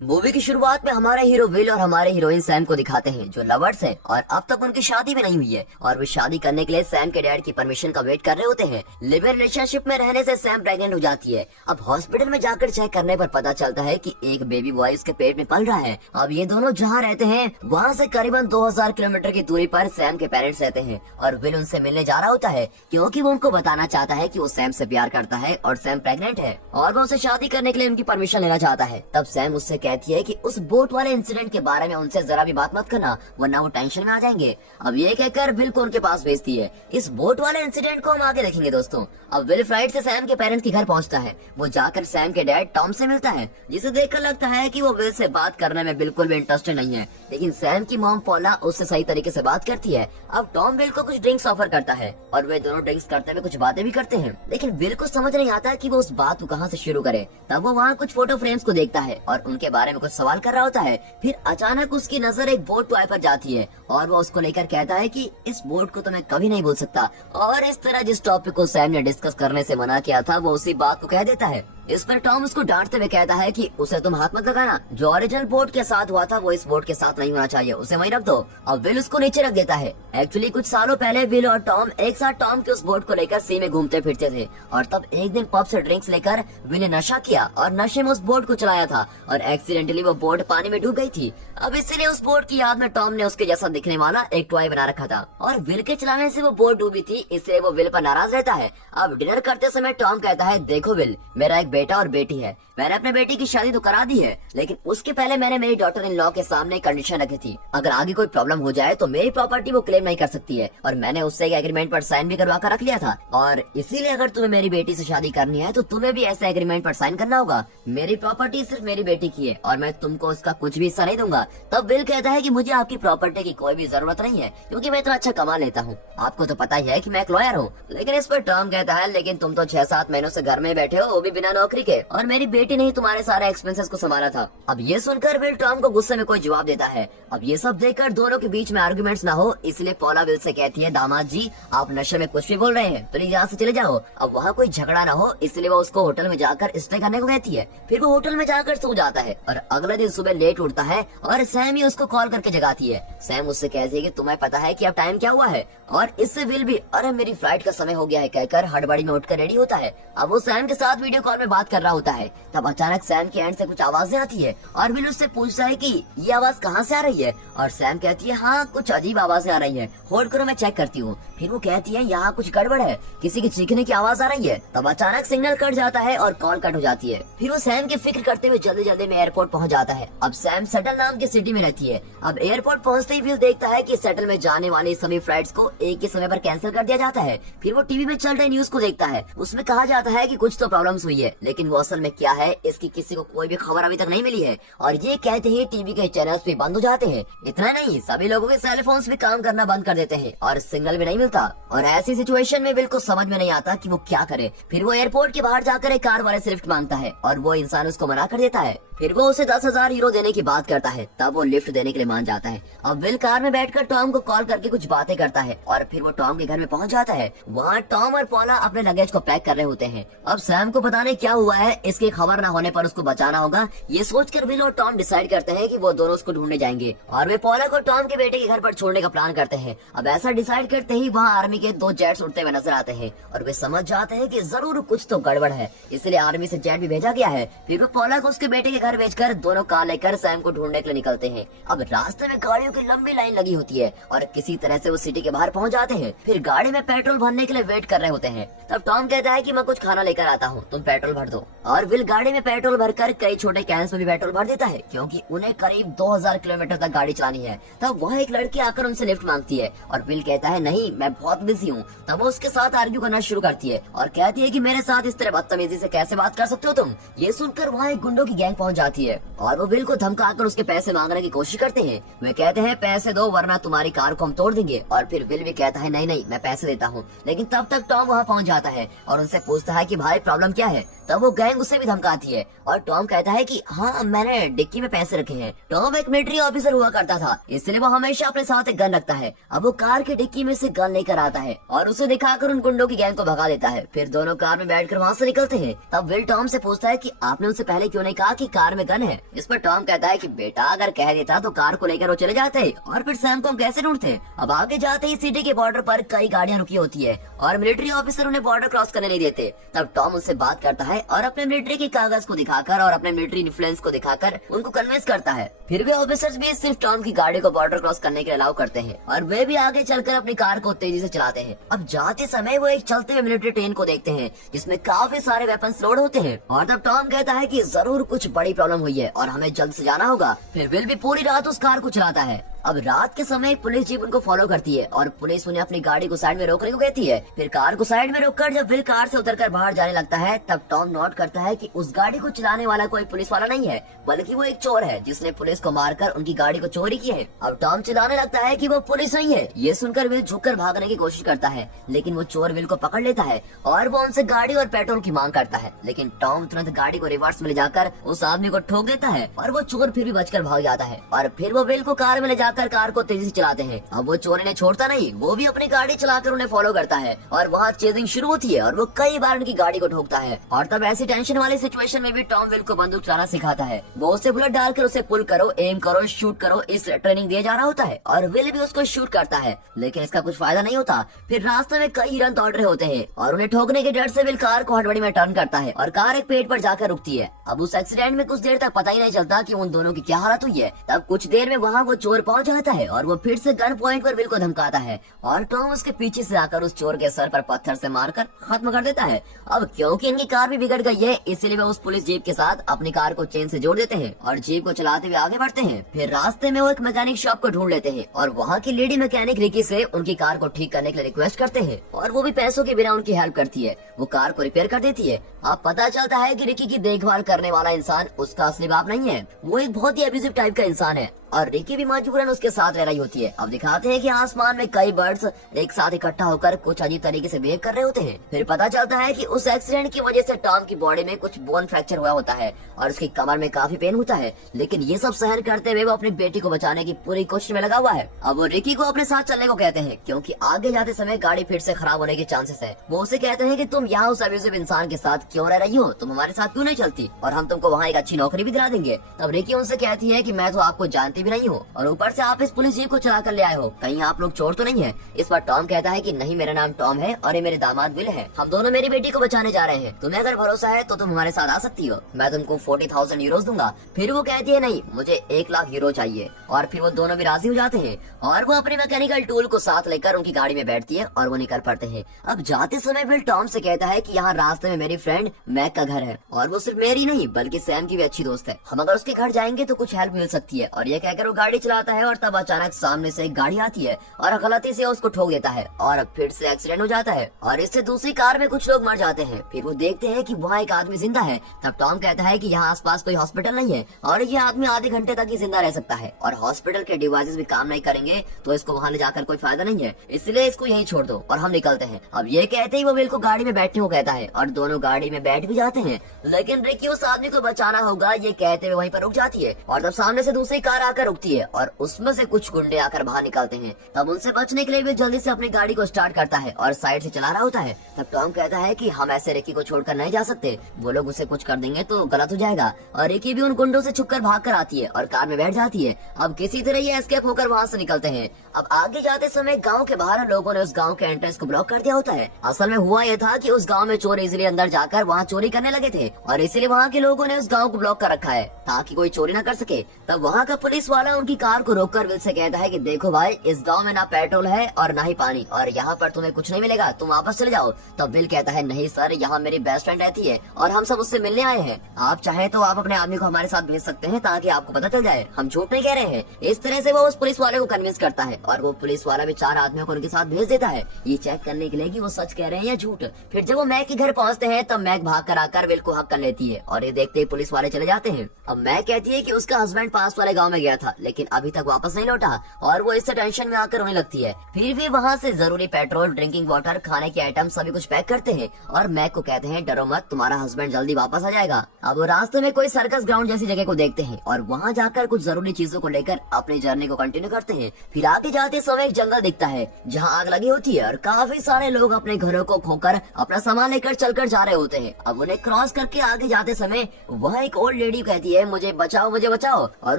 Movie की शुरुआत में हमारे हीरो विल और हमारे हीरोइन सैम को दिखाते हैं जो लवर्स हैं और अब तक उनकी शादी भी नहीं हुई है और वे शादी करने के लिए सैम के डैड की परमिशन का वेट कर रहे होते हैं। लिव इन रिलेशनशिप में रहने से सैम प्रेग्नेंट हो जाती है। अब हॉस्पिटल में जाकर चेक करने पर पता चलता है कि एक बेबी बॉय उसके पेट में पल रहा है। अब ये दोनों जहाँ रहते हैं वहाँ से करीबन 2000 किलोमीटर की दूरी पर सैम के पेरेंट्स रहते हैं और विल उनसे मिलने जा रहा होता है क्योंकि वो उनको बताना चाहता है कि वो सैम से प्यार करता है और सैम प्रेग्नेंट है और वो उसे शादी करने के लिए उनकी परमिशन लेना चाहता है। तब सैम उससे कहती है कि उस बोट वाले इंसिडेंट के बारे में उनसे जरा भी बात मत करना वरना वो टेंशन में आ जाएंगे। अब ये कहकर विल को उनके पास भेजती है। इस बोट वाले इंसिडेंट को हम आगे देखेंगे दोस्तों। अब विल फ्लाइट से सैम के पेरेंट्स के घर पहुंचता है। वो जाकर सैम के डैड टॉम से मिलता है जिसे देखकर लगता है कि वो विल से बात करने में बिल्कुल भी इंटरेस्टेड नहीं है, लेकिन सैम की मॉम पॉला उससे सही तरीके से बात करती है। अब टॉम विल को कुछ ड्रिंक्स ऑफर करता है और वे दोनों ड्रिंक्स करते हुए कुछ बातें भी करते हैं, लेकिन विल को समझ नहीं आता कि वो उस बात को कहाँ से शुरू करे। तब वो वहाँ कुछ फोटो फ्रेम्स को देखता है और उनके बारे में कुछ सवाल कर रहा होता है। फिर अचानक उसकी नजर एक बोट टॉय पर जाती है और वो उसको लेकर कहता है कि इस बोट को तो मैं कभी नहीं भूल सकता। और इस तरह जिस टॉपिक को सैम ने डिस्कस करने से मना किया था वो उसी बात को कह देता है। इस पर टॉम उसको डांटते हुए कहता है कि उसे तुम हाथ मत लगाना, जो ओरिजिनल बोट के साथ हुआ था वो इस बोट के साथ नहीं होना चाहिए, उसे वहीं रख दो। अब विल उसको नीचे रख देता है। एक्चुअली कुछ सालों पहले विल और टॉम एक साथ टॉम के उस बोट को लेकर सी में घूमते फिरते थे और तब एक दिन पब से ड्रिंक्स लेकर विल ने नशा किया और नशे में उस बोट को चलाया था और एक्सीडेंटली वो बोट पानी में डूब गई थी। अब इसीलिए उस बोट की याद में टॉम ने उसके जैसा दिखने वाला एक टॉय बना रखा था और विल के चलाने से वो बोट डूबी थी, इसलिए वो विल पर नाराज रहता है। अब डिनर करते समय टॉम कहता है, देखो विल, मेरा एक बेटा और बेटी है, मैंने अपने बेटी की शादी तो करा दी है, लेकिन उसके पहले मैंने मेरी डॉटर इन लॉ के सामने कंडीशन रखी थी, अगर आगे कोई प्रॉब्लम हो जाए तो मेरी प्रॉपर्टी वो क्लेम नहीं कर सकती है और मैंने उससे एक एग्रीमेंट पर साइन भी करवा कर रख लिया था और इसीलिए अगर तुम्हें मेरी बेटी से शादी करनी है तो तुम्हें भी ऐसे एग्रीमेंट पर साइन करना होगा। मेरी प्रॉपर्टी सिर्फ मेरी बेटी की है और मैं तुमको उसका कुछ भी हिस्सा नहीं दूंगा। तब विल कहता है कि मुझे आपकी प्रॉपर्टी की कोई भी जरूरत नहीं है क्योंकि मैं इतना अच्छा कमा लेता हूँ, आपको तो पता ही है कि मैं एक लॉयर हूँ। लेकिन इस पर टॉम कहता है, लेकिन तुम तो 6-7 महीनों से घर में बैठे हो, वो भी बिना नौकरी के, और मेरी बेटी ने ही तुम्हारे सारे एक्सपेंसेस को संभाला था। अब ये सुनकर विल टॉम को गुस्से में कोई जवाब देता है। अब ये सब देखकर दोनों के बीच में आर्गुमेंट्स ना हो इसलिए पॉला विल से कहती है, दामाद जी आप नशे में कुछ भी बोल रहे हैं, प्लीज यहाँ से चले जाओ। अब वहाँ कोई झगड़ा ना हो इसलिए वो उसको होटल में जाकर स्टे करने को कहती है। फिर वो होटल में जाकर सो जाता है और अगले दिन सुबह लेट उठता है और सैम ही उसको कॉल करके जगाती है। सैम उससे कहती है कि तुम्हें पता है कि अब टाइम क्या हुआ है, और इससे विल भी अरे मेरी फ्लाइट का समय हो गया है कहकर हड़बड़ी में उठकर रेडी होता है। अब वो सैम के साथ वीडियो कॉल में बात कर रहा होता है। तब अचानक सैम के एंड से कुछ आवाजें आती है और विल उससे पूछता है कि ये आवाज कहाँ से आ रही है, और सैम कहती है हाँ कुछ अजीब आवाजें आ रही है, होल्ड करो मैं चेक करती हूँ। फिर वो कहती है यहाँ कुछ गड़बड़ है, किसी की चीखने की आवाज आ रही है। तब अचानक सिग्नल कट जाता है और कॉल कट हो जाती है। फिर वो सैम की फिक्र करते हुए जल्दी जल्दी में एयरपोर्ट पहुँच जाता है। अब सैम सेटल नाम की सिटी में रहती है। अब एयरपोर्ट पहुँचते ही विल देखता है कि सेटल में जाने वाली सभी फ्लाइट्स को एक ही समय पर कैंसिल कर दिया जाता है। फिर वो टीवी में चल रहे न्यूज को देखता है, उसमें कहा जाता है कि कुछ तो प्रॉब्लम्स हुई है, लेकिन वो असल में क्या है इसकी किसी को कोई भी खबर अभी तक नहीं मिली है। और ये कहते ही टीवी के चैनल्स भी बंद हो जाते हैं। इतना नहीं, सभी लोगों के सेल फोन्स भी काम करना बंद कर देते हैं और सिग्नल भी नहीं मिलता। और ऐसी सिचुएशन में विल को समझ में नहीं आता कि वो क्या करे। फिर वो एयरपोर्ट के बाहर जाकर एक कार वाले से लिफ्ट मांगता है और वो इंसान उसको मना कर देता है। फिर वो उसे 10,000 यूरो देने की बात करता है, तब वो लिफ्ट देने के लिए मान जाता है। अब विल कार में बैठकर टॉम को कॉल करके कुछ बातें करता है और फिर वो टॉम के घर में पहुंच जाता है। वहाँ टॉम और पॉला अपने लगेज को पैक कर रहे होते हैं। अब सैम को पता नहीं क्या हुआ है, इसकी खबर न होने पर उसको बचाना होगा। ये सोचकर विल और टॉम डिसाइड करते हैं कि वो दोनों उसको ढूंढने जाएंगे और वे पॉला को टॉम के बेटे के घर पर छोड़ने का प्लान करते हैं। अब ऐसा डिसाइड करते ही वहाँ आर्मी के 2 जेट्स उड़ते हुए नजर आते हैं और वे समझ जाते हैं कि जरूर कुछ तो गड़बड़ है, इसलिए आर्मी से जेट भी भेजा गया है। फिर वो पॉला को उसके बेटे के घर भेजकर दोनों कार लेकर सैम को ढूंढने के लिए निकलते हैं। अब रास्ते में गाड़ियों की लंबी लाइन लगी होती है और किसी तरह से वो सिटी के बाहर पहुंच जाते हैं। फिर गाड़ी में पेट्रोल भरने के लिए वेट कर रहे होते हैं। तब टॉम कहता है कि मैं कुछ खाना लेकर आता हूँ, तुम पेट्रोल भर दो। और विल गाड़ी में पेट्रोल भरकर कई छोटे कैंस में भी पेट्रोल भर देता है क्योंकि उन्हें करीब 2000 किलोमीटर तक गाड़ी चलानी है। तब वह एक लड़की आकर उनसे लिफ्ट मांगती है और विल कहता है नहीं मैं बहुत बिजी हूँ। तब वो उसके साथ आर्ग्यू करना शुरू करती है और कहती है कि मेरे साथ इस तरह बदतमीजी से कैसे बात कर सकते हो तुम। ये सुनकर वहाँ एक गुंडों की गैंग पहुंच जाती है और वो विल को धमकाकर उसके पैसे मांगने की कोशिश करते हैं। वे कहते हैं पैसे दो वरना तुम्हारी कार को हम तोड़ देंगे, और फिर विल भी कहता है नहीं नहीं मैं पैसे देता हूँ। लेकिन तब तक टॉम वहाँ पहुँच जाता है और उनसे पूछता है कि भाई प्रॉब्लम क्या है। तब वो गैंग उसे भी धमकाती है और टॉम कहता है कि हाँ मैंने डिक्की में पैसे रखे हैं। टॉम एक मिलिट्री ऑफिसर हुआ करता था, इसलिए वो हमेशा अपने साथ एक गन रखता है। अब वो कार की डिक्की में से गन लेकर आता है और उसे दिखाकर उन गुंडों की गैंग को भगा देता है। फिर दोनों कार में बैठकर वहाँ से निकलते हैं। तब विल टॉम से पूछता है कि आपने उनसे पहले क्यों नहीं कहा कि कार में गन है। इस पर टॉम कहता है कि बेटा अगर कह देता तो कार को लेकर वो चले जाते और फिर सैम को हम कैसे ढूंढते। अब आगे जाते ही सिटी के बॉर्डर पर कई गाड़ियाँ रुकी होती है और मिलिट्री ऑफिसर उन्हें बॉर्डर क्रॉस करने नहीं देते। तब टॉम उनसे बात करता है और अपने मिलिट्री के कागज को दिखाकर और अपने मिलिट्री इन्फ्लुएंस को दिखाकर उनको कन्विंस करता है। फिर वे ऑफिसर्स भी सिर्फ टॉम की गाड़ी को बॉर्डर क्रॉस करने के अलाउ करते हैं और वे भी आगे चलकर अपनी कार को तेजी से चलाते हैं। अब जाते समय वो एक चलते हुए मिलिट्री ट्रेन को देखते हैं जिसमें काफी सारे वेपन्स लोड होते हैं और तब टॉम कहता है कि जरूर कुछ बड़ी प्रॉब्लम हुई है और हमें जल्द से जाना होगा। फिर विल भी पूरी रात उस कार को चलाता है। अब रात के समय एक पुलिस जीप उनको फॉलो करती है और पुलिस उन्हें अपनी गाड़ी को साइड में रोकने को कहती है। फिर कार को साइड में रोककर जब विल कार से उतरकर बाहर जाने लगता है तब टॉम नोट करता है कि उस गाड़ी को चलाने वाला कोई पुलिस वाला नहीं है बल्कि वो एक चोर है जिसने पुलिस को मारकर उनकी गाड़ी को चोरी की है। अब टॉम चिल्लाने लगता है कि वो पुलिस नहीं है। ये सुनकर विल झुककर भागने की कोशिश करता है लेकिन वो चोर विल को पकड़ लेता है और वो उनसे गाड़ी और पेट्रोल की मांग करता है। लेकिन टॉम तुरंत गाड़ी को रिवर्स में ले जाकर उस आदमी को ठोक देता है और वो चोर फिर भी बचकर भाग जाता है और फिर वो विल को कार में ले जाकर कार को तेजी चलाते हैं। अब वो चोर इन्हें छोड़ता नहीं, वो भी अपनी गाड़ी चलाकर उन्हें फॉलो करता है और वहाँ चेजिंग शुरू होती है और वो कई बार उनकी गाड़ी को ठोकता है। और तब ऐसी टेंशन वाली सिचुएशन में भी टॉम विल को बंदूक चलाना सिखाता है। वो उसे बुलेट डालकर उसे पुल करो, एम करो, शूट करो इस ट्रेनिंग दिया जा रहा होता है और विल भी उसको शूट करता है लेकिन इसका कुछ फायदा नहीं होता। फिर रास्ते में कई हिरन दौड़ रहे होते हैं और उन्हें ठोकने के डर से विल कार को हड़बड़ी में टर्न करता है और कार एक पेड़ पर जाकर रुकती है। अब उस एक्सीडेंट में कुछ देर तक पता ही नहीं चलता कि उन दोनों की क्या हालत हुई है। तब कुछ देर में वहाँ वो चोर पहुँच जाता है और वो फिर से गन पॉइंट पर विल को धमकाता है और टॉम उसके पीछे से आकर उस चोर के सर पर पत्थर से मारकर खत्म कर देता है। अब क्योंकि इनकी कार भी बिगड़ गई है इसलिए वे उस पुलिस जीप के साथ अपनी कार को चेन से जोड़ देते हैं और जीप को चलाते हुए आगे बढ़ते हैं। फिर रास्ते में वो एक मैकेनिक शॉप को ढूंढ लेते हैं और वहाँ की लेडी मैकेनिक रिकी से उनकी कार को ठीक करने के लिए रिक्वेस्ट करते हैं और वो भी पैसों के बिना उनकी हेल्प करती है। वो कार को रिपेयर कर देती है। अब पता चलता है कि रिकी की देखभाल करने वाला इंसान उसका असली बाप नहीं है, वो एक बहुत ही अब्यूसिव टाइप का इंसान है और रिकी भी मजबूरन उसके साथ रह रही होती है। अब दिखाते हैं कि आसमान में कई बर्ड्स एक साथ इकट्ठा होकर कुछ अजीब तरीके से बिहेव कर रहे होते हैं। फिर पता चलता है कि उस एक्सीडेंट की वजह से टॉम की बॉडी में कुछ बोन फ्रैक्चर हुआ होता है और उसकी कमर में काफी पेन होता है लेकिन ये सब सहन करते हुए वो अपनी बेटी को बचाने की पूरी कोशिश में लगा हुआ है। अब वो रिकी को अपने साथ चलने को कहते हैं क्योंकि आगे जाते समय गाड़ी फिर से खराब होने के चांसेस है। वो उसे कहते हैं कि तुम यहाँ उस अब्यूसिव इंसान के साथ क्यों रह रही हो, तुम हमारे साथ क्यों नहीं चलती और हम तुमको वहाँ एक अच्छी नौकरी भी दिला देंगे। तब रिकी उनसे कहती है कि मैं तो आपको जानती भी नहीं हूँ और ऊपर से आप इस पुलिस जीप को चला कर ले आए हो, कहीं आप लोग चोर तो नहीं है। इस पर टॉम कहता है कि नहीं मेरा नाम टॉम है और ये मेरे दामाद विल है, हम दोनों मेरी बेटी को बचाने जा रहे हैं, तुम्हें अगर भरोसा है तो तुम हमारे साथ आ सकती हो, मैं तुमको 40,000 यूरोज दूंगा। फिर वो कहती है नहीं मुझे 1 लाख यूरो चाहिए और फिर वो दोनों भी राजी हो जाते हैं और वो अपने मैकेनिकल टूल को साथ लेकर उनकी गाड़ी में बैठती है और वो निकल पड़ते हैं। अब जाते समय विल टॉम से कहता है कि यहाँ रास्ते में मेरी फ्रेंड मैक का घर है और वो सिर्फ मेरी नहीं बल्कि सैम की भी अच्छी दोस्त है, हम अगर उसके घर जाएंगे तो कुछ हेल्प मिल सकती है। और ये कहकर वो गाड़ी चलाता है और तब अचानक सामने से एक गाड़ी आती है और गलती से उसको ठोक देता है और फिर से एक्सीडेंट हो जाता है और इससे दूसरी कार में कुछ लोग मर जाते हैं। फिर वो देखते हैं कि वहाँ एक आदमी जिंदा है। तब टॉम कहता है कि यहाँ आसपास कोई हॉस्पिटल नहीं है और ये आदमी आधे घंटे तक ही जिंदा रह सकता है और हॉस्पिटल के डिवाइसेस भी काम नहीं करेंगे तो इसको वहाँ ले जाकर कोई फायदा नहीं है, इसलिए इसको यहीं छोड़ दो और हम निकलते हैं। अब ये कहते ही वो विल को गाड़ी में बैठने को कहता है और दोनों गाड़ी में बैठ भी जाते हैं लेकिन रिकी उस आदमी को बचाना होगा ये कहते हुए वहीं पर रुक जाती है और तब सामने से दूसरी कार आकर रुकती है और उसमें से कुछ गुंडे आकर बाहर निकलते हैं। तब उनसे बचने के लिए वे जल्दी से अपनी गाड़ी को स्टार्ट करता है और साइड से चला रहा होता है। तब टॉम कहता है कि हम ऐसे रिकी को छोड़कर नहीं जा सकते, वो लोग उसे कुछ कर देंगे तो गलत हो जाएगा और रिकी भी उन गुंडों से छुपकर भाग कर आती है और कार में बैठ जाती है। अब किसी तरह ये एस्केप होकर वहाँ से निकलते हैं। अब आगे जाते समय गांव के बाहर लोगों ने उस गांव के एंट्रेंस को ब्लॉक कर दिया होता है। असल में हुआ यह था कि उस गांव में चोर इजीली अंदर जाकर वहाँ चोरी करने लगे थे और इसीलिए वहाँ के लोगों ने उस गांव को ब्लॉक कर रखा है ताकि कोई चोरी न कर सके। तब वहाँ का पुलिस वाला उनकी कार को रोककर विल से कहता है कि देखो भाई, इस गांव में ना पेट्रोल है और ना ही पानी, और यहाँ पर तुम्हें कुछ नहीं मिलेगा, तुम वापस चले जाओ। तब विल कहता है नहीं सर, यहाँ मेरी बेस्ट फ्रेंड रहती है और हम सब उससे मिलने आए हैं। आप चाहे तो आप अपने आदमी को हमारे साथ भेज सकते हैं ताकि आपको पता चल जाए, हम झूठ नहीं कह रहे हैं। इस तरह से वो उस पुलिस वाले को कन्विंस करता है और वो पुलिस वाला भी 4 आदमियों को उनके साथ भेज देता है, ये चेक करने के लिए कि वो सच कह रहे हैं या झूठ। फिर जब वो मैक के घर पहुँचते हैं तब मैक भाग कर आकर विल को हक कर लेती है और ये देखते ही पुलिस वाले चले जाते हैं। अब मैक कहती है कि उसका हस्बैंड पास वाले गाँव में गया था लेकिन अभी तक वापस नहीं लौटा और वो इससे टेंशन में आकर रोने लगती है। फिर भी वहाँ से जरूरी पेट्रोल, ड्रिंकिंग वाटर, खाने के आइटम सभी कुछ पैक करते हैं और मैक को कहते हैं डरो मत, तुम्हारा हस्बैंड जल्दी वापस आ जाएगा। अब वो रास्ते में कोई सर्कस ग्राउंड जैसी जगह को देखते हैं और वहाँ जाकर कुछ जरूरी चीजों को लेकर अपनी जर्नी को कंटिन्यू करते हैं। फिर आगे जाते समय एक जंगल दिखता है जहाँ आग लगी होती है और काफी सारे लोग अपने घरों को खोकर अपना सामान लेकर चलकर जा रहे होते हैं। अब उन्हें क्रॉस करके आगे जाते समय वह एक ओल्ड लेडी कहती है मुझे बचाओ मुझे बचाओ, और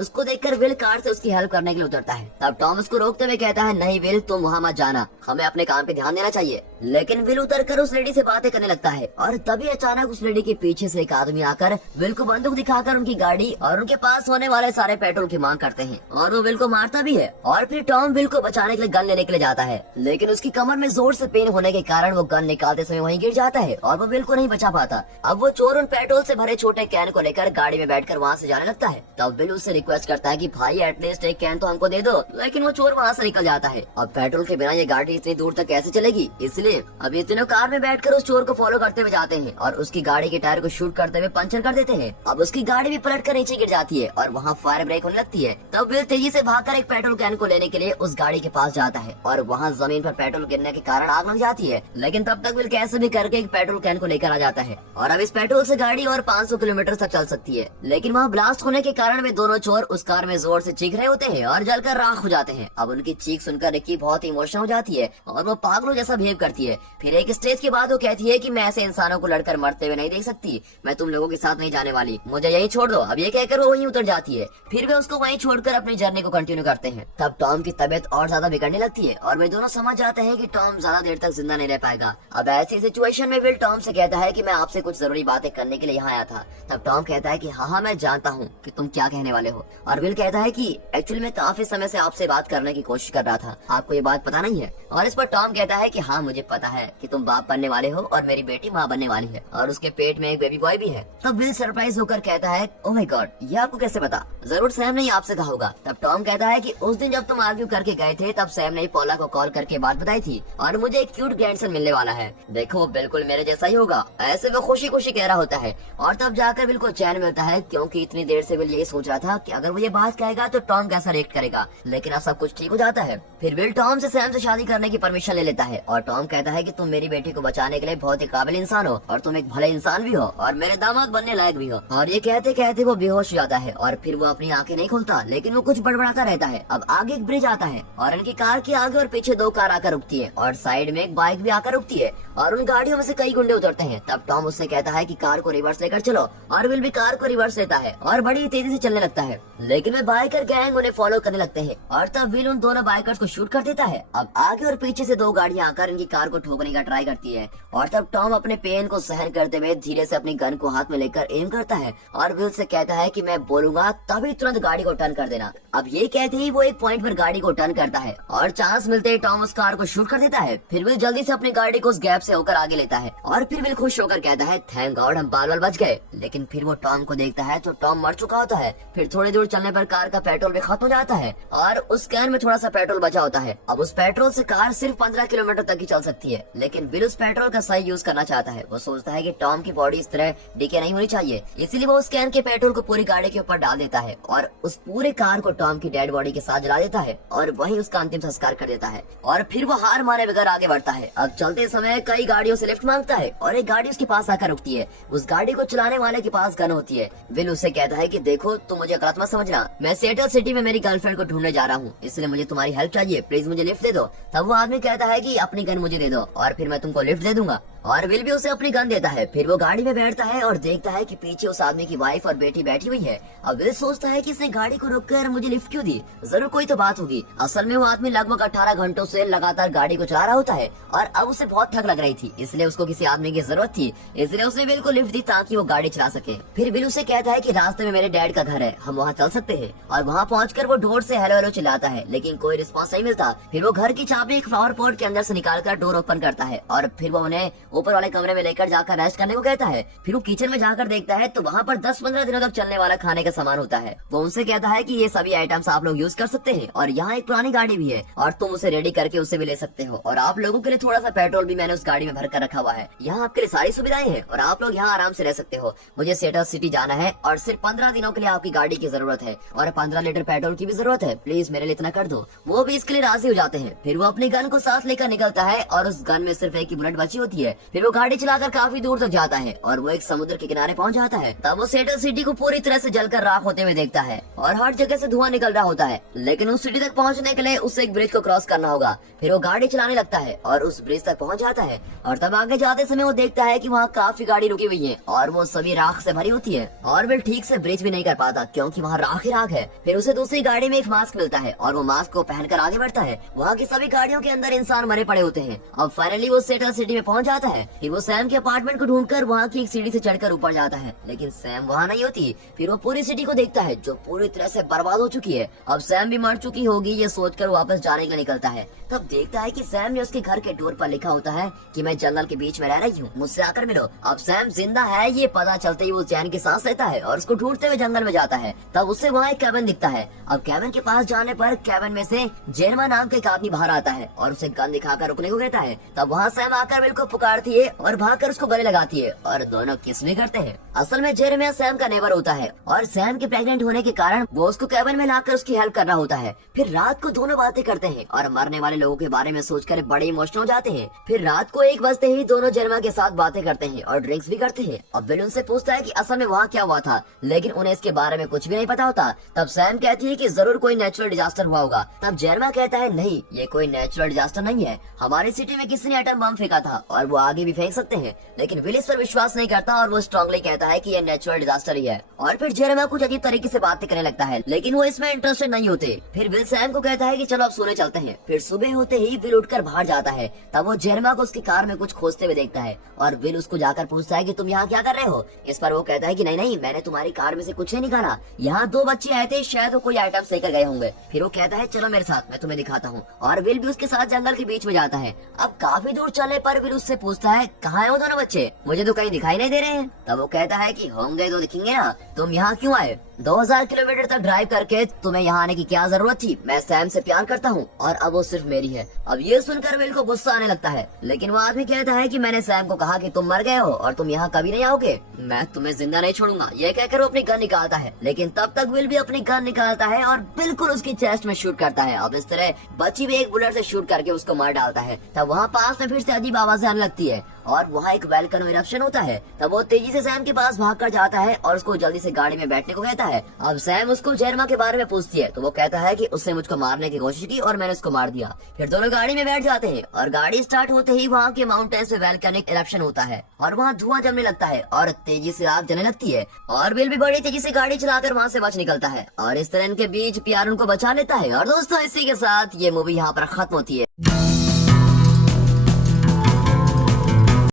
उसको देखकर विल कार से उसकी हेल्प करने के लिए उतरता है। तब टॉम उसको रोकते हुए कहता है नहीं विल, तुम वहाँ मत जाना, हमें अपने काम पे ध्यान देना चाहिए। लेकिन विल उतरकर उस लेडी से बातें करने लगता है और तभी अचानक उस लेडी के पीछे से एक आदमी आकर विल को बंदूक दिखाकर उनकी गाड़ी और उनके पास होने वाले सारे पेट्रोल की मांग करते हैं और वो विल को मारता भी है। और फिर टॉम विल को बचाने के लिए गन लेने के लिए जाता है लेकिन उसकी कमर में जोर से पेन होने के कारण वो गन निकालते समय वहीं गिर जाता है और वो विल को नहीं बचा पाता। अब वो चोर उन पेट्रोल से भरे छोटे कैन को लेकर गाड़ी में बैठकर वहाँ से जाने लगता है। तब विल उससे रिक्वेस्ट करता है कि भाई एटलीस्ट एक कैन तो हमको दे दो, लेकिन वो चोर वहाँ से निकल जाता है। अब पेट्रोल के बिना ये गाड़ी इतनी दूर तक कैसे चलेगी, इसलिए अब ये तीनों कार में बैठकर उस चोर को फॉलो करते हुए जाते हैं और उसकी गाड़ी के टायर को शूट करते हुए पंचर कर देते हैं। अब उसकी गाड़ी भी पलट कर नीचे गिर जाती है और वहाँ फायर ब्रेक होने लगती है। तब विल तेजी से भागकर एक पेट्रोल कैन को लेने के लिए उस गाड़ी के पास जाता है और वहाँ जमीन पर पेट्रोल गिरने के कारण आग लग जाती है। लेकिन तब तक विल कैसे भी करके एक पेट्रोल कैन को लेकर आ जाता है और अब इस पेट्रोल से गाड़ी और 500 किलोमीटर तक चल सकती है। लेकिन वहाँ ब्लास्ट होने के कारण वे दोनों चोर उस कार में जोर से चीख रहे होते हैं और जलकर राख हो जाते हैं। अब उनकी चीख सुनकर रिक्की बहुत इमोशनल हो जाती है और वो पागलों जैसा बिहेव करती है। फिर एक स्टेज के बाद वो कहती है कि मैं ऐसे इंसानों को लड़कर मरते हुए नहीं देख सकती, मैं तुम लोगों के साथ नहीं जाने वाली, मुझे यहीं छोड़ दो। अब ये कहकर वो वहीं उतर जाती है। फिर वे उसको वहीं छोड़कर अपनी जर्नी को कंटिन्यू करते हैं। तब टॉम की तबीयत और ज्यादा बिगड़ने लगती है और वे दोनों समझ जाते हैं कि टॉम ज्यादा देर तक जिंदा नहीं रह पाएगा। अब ऐसी सिचुएशन में विल टॉम से कहता है कि मैं आपसे कुछ जरूरी बातें करने के लिए यहाँ आया था। तब टॉम कहता है कि हाँ मैं जानता हूँ कि तुम क्या कहने वाले हो। और विल कहता है कि एक्चुअली मैं काफी समय से आपसे बात करने की कोशिश कर रहा था, आपको ये बात पता नहीं है। और इस पर टॉम कहता है कि हाँ मुझे पता है कि तुम बाप बनने वाले हो और मेरी बेटी माँ बनने वाली है और उसके पेट में एक बेबी बॉय भी है। तब विल सरप्राइज होकर कहता है ओह माय गॉड, ये आपको कैसे पता? जरूर सैम ने आपसे कहा होगा। तब टॉम कहता है कि उस दिन जब तुम आर्ग्यू करके गए थे तब सैम ने पोला को कॉल करके बात बताई थी और मुझे एक क्यूट ग्रैंडसन मिलने वाला है, देखो बिल्कुल मेरे जैसा ही होगा, ऐसे वो खुशी खुशी कह रहा होता है। और तब जाकर विल को चैन मिलता है क्योंकि इतनी देर से विल यही सोच रहा था कि अगर वो ये बात कहेगा तो टॉम कैसा रिएक्ट करेगा। लेकिन अब सब कुछ ठीक हो जाता है। फिर विल टॉम से सैम से शादी करने की परमिशन ले लेता है और टॉम कहता है कि तुम मेरी बेटी को बचाने के लिए बहुत ही काबिल इंसान हो और तुम एक भले इंसान भी हो और मेरे दामाद बनने लायक भी हो। और ये कहते कहते वो बेहोश हो जाता है और फिर वो अपनी आंखें नहीं खोलता लेकिन वो कुछ बड़बड़ाता रहता है। अब आगे एक ब्रिज आता है और इनकी कार के आगे और पीछे 2 कार आकर रुकती है और साइड में एक बाइक भी आकर रुकती है और उन गाड़ियों में से कई गुंडे उतरते हैं। तब टॉम उससे कहता है कि कार को रिवर्स लेकर चलो और विल भी कार को रिवर्स लेता है और बड़ी तेजी से चलने लगता है। लेकिन वे बाइकर गैंग उन्हें फॉलो करने लगते हैं और तब विल उन दोनों बाइकर्स को शूट कर देता है। अब आगे और पीछे से 2 गाड़ियां आकर इनकी कार को ठोकने का ट्राई करती है और तब टॉम अपने पेन को सहन करते हुए धीरे से अपनी गन को हाथ में लेकर एम करता है और विल से कहता है कि मैं बोलूंगा तभी तुरंत गाड़ी को टर्न कर देना। अब ये कहते ही वो एक पॉइंट पर गाड़ी को टर्न करता है और चांस मिलते ही टॉम उस कार को शूट कर देता है। फिर विल जल्दी से अपनी गाड़ी को उस गैप से होकर आगे लेता है और फिर विल खुश होकर कहता है थैंक गॉड हम बाल बच गए। लेकिन फिर वो टॉम को देखता है तो टॉम मर चुका होता है। फिर थोड़ी दूर चलने पर कार का पेट्रोल भी खत्म हो जाता है और उस कैन में थोड़ा सा पेट्रोल बचा होता है। अब उस पेट्रोल से कार सिर्फ 15 किलोमीटर तक ही चल सकती है। लेकिन विल उस पेट्रोल का सही यूज करना चाहता है। वो सोचता है कि टॉम की बॉडी इस तरह डीके नहीं होनी चाहिए, इसीलिए वो उस कैन के पेट्रोल को पूरी गाड़ी के ऊपर डाल देता है और उस पूरे कार को टॉम की डेड बॉडी के साथ जला देता है और वहीं उसका अंतिम संस्कार कर देता है। और फिर वो हार माने बगैर आगे बढ़ता है। अब चलते समय कई गाड़ियों से लिफ्ट मांगता है और एक गाड़ी उसके पास आकर रुकती है। उस गाड़ी को चलाने वाले के पास गन होती है। विल उसे कहता है कि देखो तुम मुझे गलत मत समझना, मैं सिएटल सिटी में मेरी गर्लफ्रेंड को ढूंढने जा रहा हूँ, इसलिए मुझे तुम्हारी हेल्प चाहिए, प्लीज मुझे लिफ्ट दे दो। तब वो आदमी कहता है कि अपनी गन मुझे दे दो और फिर मैं तुमको लिफ्ट दे दूंगा। और विल भी उसे अपनी गन देता है। फिर वो गाड़ी में बैठता है और देखता है कि पीछे उस आदमी की वाइफ और बेटी बैठी हुई है। अब विल सोचता है कि इसने गाड़ी को रोककर मुझे लिफ्ट क्यों दी, जरूर कोई तो बात होगी। असल में वो आदमी लगभग 18 घंटों से लगातार गाड़ी को चला रहा होता है और अब उसे बहुत थक लग रही थी, इसलिए उसको किसी आदमी की जरूरत थी, इसलिए उसने विल को लिफ्ट दी ताकि वो गाड़ी चला सके। फिर विल उसे कहता है कि रास्ते में मेरे डैड का घर है, हम वहाँ चल सकते हैं। और वहाँ पहुँचकर वो डोर से हेलो हेलो चिल्लाता है, लेकिन कोई रिस्पॉन्स नहीं मिलता। फिर वो घर की चाबी एक फ्लावर पॉट के अंदर से निकालकर डोर ओपन करता है और फिर वो उन्हें ऊपर वाले कमरे में लेकर जाकर रेस्ट करने को कहता है। फिर वो किचन में जाकर देखता है तो वहाँ पर 10-15 दिनों तक चलने वाला खाने का सामान होता है। वो उनसे कहता है कि ये सभी आइटम्स आप लोग यूज कर सकते हैं और यहाँ एक पुरानी गाड़ी भी है और तुम उसे रेडी करके उसे भी ले सकते हो, और आप लोगों के लिए थोड़ा सा पेट्रोल भी मैंने उस गाड़ी में भर कर रखा हुआ है। यहाँ आपके लिए सारी सुविधाएं हैं और आप लोग यहाँ आराम से रह सकते हो। मुझे सेटल सिटी जाना है और सिर्फ 15 दिनों के लिए आपकी गाड़ी की जरूरत है और 15 लीटर पेट्रोल की भी जरूरत है, प्लीज मेरे लिए इतना कर दो। वो भी इसके लिए राजी हो जाते हैं। फिर वो अपनी गन को साथ लेकर निकलता है और उस गन में सिर्फ एक ही बुलेट बची होती है। फिर वो गाड़ी चलाकर काफी दूर तक जाता है और वो एक समुद्र के किनारे पहुंच जाता है। तब वो सेटल सिटी को पूरी तरह से जलकर राख होते हुए देखता है और हर जगह से धुआं निकल रहा होता है, लेकिन उस सिटी तक पहुंचने के लिए उसे एक ब्रिज को क्रॉस करना होगा। फिर वो गाड़ी चलाने लगता है और उस ब्रिज तक पहुंच जाता है और तब आगे जाते समय वो देखता है कि वहाँ काफी गाड़ी रुकी हुई है और वो सभी राख से भरी होती है और वो ठीक से ब्रिज भी नहीं कर पाता क्योंकि वहाँ राख ही राख है। फिर उसे दूसरी गाड़ी में एक मास्क मिलता है और वो मास्क को पहनकर आगे बढ़ता है। वहाँ की सभी गाड़ियों के अंदर इंसान मरे पड़े होते हैं। अब फाइनली वो सेटल सिटी में पहुंच जाता है। फिर वो सैम के अपार्टमेंट को ढूंढकर वहाँ की एक सीढ़ी से चढ़कर ऊपर जाता है, लेकिन सैम वहाँ नहीं होती। फिर वो पूरी सिटी को देखता है जो पूरी तरह से बर्बाद हो चुकी है। अब सैम भी मर चुकी होगी ये सोचकर वापस जाने के लिए निकलता है। तब देखता है कि सैम ने उसके घर के डोर पर लिखा होता है कि मैं जंगल के बीच में रह रही हूँ, मुझसे आकर मिलो। अब सैम जिंदा है ये पता चलते ही वो चैन की सांस लेता है और उसको ढूंढते हुए जंगल में जाता है। तब उससे वहाँ एक कैबिन दिखता है। अब कैबिन के पास जाने पर कैबिन में से जेरमा नाम का एक आदमी बाहर आता है और उसे गन दिखाकर रुकने को कहता है। तब वहाँ सैम आकर विल को पुकारती है और भागकर उसको गले लगाती है और दोनों किस भी करते हैं। असल में जेरेमिया सैम का नेबर होता है और सैम के प्रेग्नेंट होने के कारण वो उसको कैबिन में लाकर उसकी हेल्प कर रहा होता है। फिर रात को दोनों बातें करते हैं और मरने वाले लोगों के बारे में सोचकर बड़े इमोशनल हो जाते हैं। फिर रात को 1 बजते ही दोनों जेरेमिया के साथ बातें करते हैं और ड्रिंक्स भी करते हैं। अब विल उनसे पूछता है कि असल में वहाँ क्या हुआ था, लेकिन उन्हें इसके बारे में कुछ भी नहीं पता होता। तब सैम कहती है कि जरूर कोई नेचुरल डिजास्टर हुआ होगा। तब जेरेमिया कहता है नहीं, ये कोई नेचुरल डिजास्टर नहीं है, हमारी सिटी में किसी ने एटम बम फेंका था और वो आगे भी फेंक सकते हैं। लेकिन विल इस पर विश्वास नहीं करता और वो स्ट्रांगली कहता है कि ये नेचुरल डिजास्टर ही है। और फिर जेरेमिया कुछ अजीब तरीके से बातें करने लगता है, लेकिन वो इसमें इंटरेस्टेड नहीं होते। फिर विल सैम को कहता है कि चलो अब सोने चलते हैं। फिर सुबह होते ही विल उठकर बाहर जाता है। तब वो जेरेमिया को उसकी कार में कुछ खोजते हुए देखता है और विल उसको जाकर पूछता है कि तुम यहाँ क्या कर रहे हो। इस पर वो कहता है कि नहीं, मैंने तुम्हारी कार में से कुछ नहीं निकाला, यहाँ 2 बच्चे आए थे, शायद वो कोई आइटम लेकर गए होंगे। फिर वो कहता है चलो मेरे साथ, मैं तुम्हें दिखाता हूँ। और विल भी उसके साथ जंगल के बीच में जाता है। अब काफी दूर चलने पर विल उससे पूछता है कहाँ है वो दोनों बच्चे, मुझे तो कहीं दिखाई नहीं दे रहे हैं। तब वो कहता है कि होंगे तो दिखेंगे ना, तुम यहाँ क्यों आए, 2000 किलोमीटर तक ड्राइव करके तुम्हें यहाँ आने की क्या जरूरत थी, मैं सैम से प्यार करता हूँ और अब वो सिर्फ मेरी है। अब ये सुनकर विल को गुस्सा आने लगता है, लेकिन वो आदमी कहता है कि मैंने सैम को कहा कि तुम मर गए हो और तुम यहाँ कभी नहीं आओगे, मैं तुम्हें जिंदा नहीं छोड़ूंगा। ये कहकर वो अपनी गन निकालता है, लेकिन तब तक विल भी अपनी गन निकालता है और बिल्कुल उसकी चेस्ट में शूट करता है। अब इस तरह बची भी एक बुलेट से शूट करके उसको मार डालता है। तब वहाँ पास में फिर से अजीब आवाजें आने लगती है और वहाँ एक वोल्केनो इरप्शन होता है। तब वो तेजी से सैम के पास भागकर जाता है और उसको जल्दी से गाड़ी में बैठने को कहता है। अब सैम उसको जेरेमिया के बारे में पूछती है तो वो कहता है कि उसने मुझको मारने की कोशिश की और मैंने उसको मार दिया। फिर दोनों गाड़ी में बैठ जाते हैं और गाड़ी स्टार्ट होते ही वहाँ के माउंटेन से वोल्केनिक इरप्शन होता है और वहाँ धुआं जमने लगता है और तेजी से आग जलने लगती है और विल भी बड़ी तेजी से गाड़ी चलाकर वहाँ से बच निकलता है और इस तरह इनके बीच प्यार उनको बचा लेता है। और दोस्तों इसी के साथ ये मूवी यहाँ पर खत्म होती है।